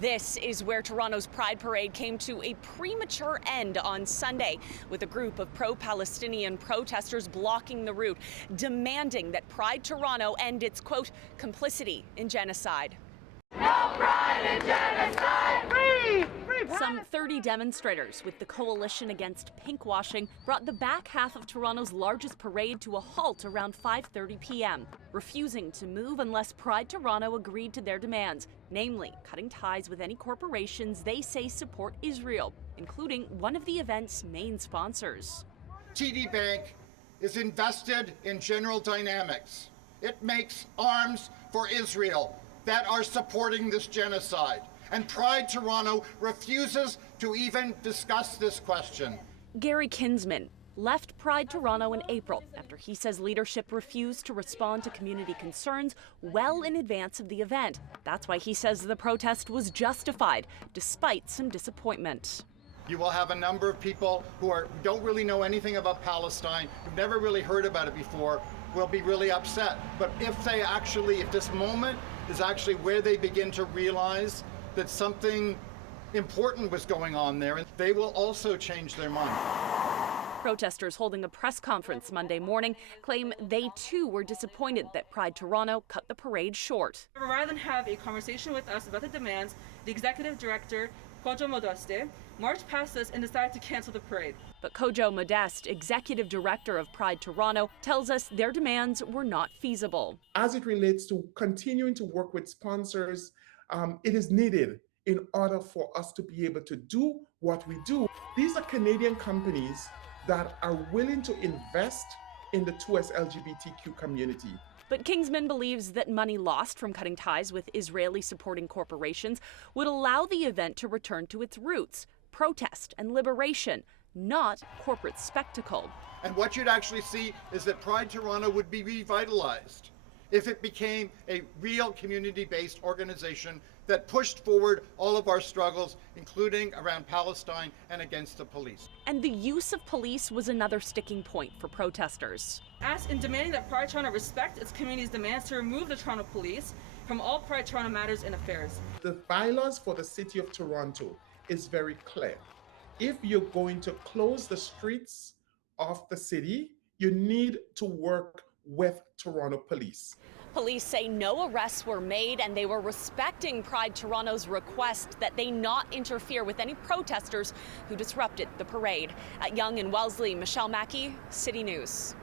This is where Toronto's Pride Parade came to a premature end on Sunday, with a group of pro-Palestinian protesters blocking the route, demanding that Pride Toronto end its, quote, complicity in genocide. No pride in genocide! Free! Some 30 demonstrators with the Coalition Against Pinkwashing brought the back half of Toronto's largest parade to a halt around 5:30 p.m., refusing to move unless Pride Toronto agreed to their demands, namely cutting ties with any corporations they say support Israel, including one of the event's main sponsors. TD Bank is invested in General Dynamics. It makes arms for Israel that are supporting this genocide. And Pride Toronto refuses to even discuss this question. Gary Kinsman left Pride Toronto in April after he says leadership refused to respond to community concerns well in advance of the event. That's why he says the protest was justified, despite some disappointment. You will have a number of people who don't really know anything about Palestine, who've never really heard about it before, will be really upset. But if this moment is actually where they begin to realize that something important was going on there, and they will also change their mind. Protesters holding a press conference Monday morning claim they too were disappointed that Pride Toronto cut the parade short. Rather than have a conversation with us about the demands, the executive director, Kojo Modeste, marched past us and decided to cancel the parade. But Kojo Modeste, executive director of Pride Toronto, tells us their demands were not feasible. As it relates to continuing to work with sponsors, it is needed in order for us to be able to do what we do. These are Canadian companies that are willing to invest in the 2S LGBTQ community. But Kingsman believes that money lost from cutting ties with Israeli supporting corporations would allow the event to return to its roots, protest and liberation, not corporate spectacle. And what you'd actually see is that Pride Toronto would be revitalized if it became a real community-based organization that pushed forward all of our struggles, including around Palestine and against the police. And the use of police was another sticking point for protesters. As in demanding that Pride Toronto respect its community's demands to remove the Toronto Police from all Pride Toronto matters and affairs. The bylaws for the City of Toronto is very clear. If you're going to close the streets of the city, you need to work with Toronto Police. Police say no arrests were made and they were respecting Pride Toronto's request that they not interfere with any protesters who disrupted the parade. At Yonge and Wellesley, Michelle Mackey, City News.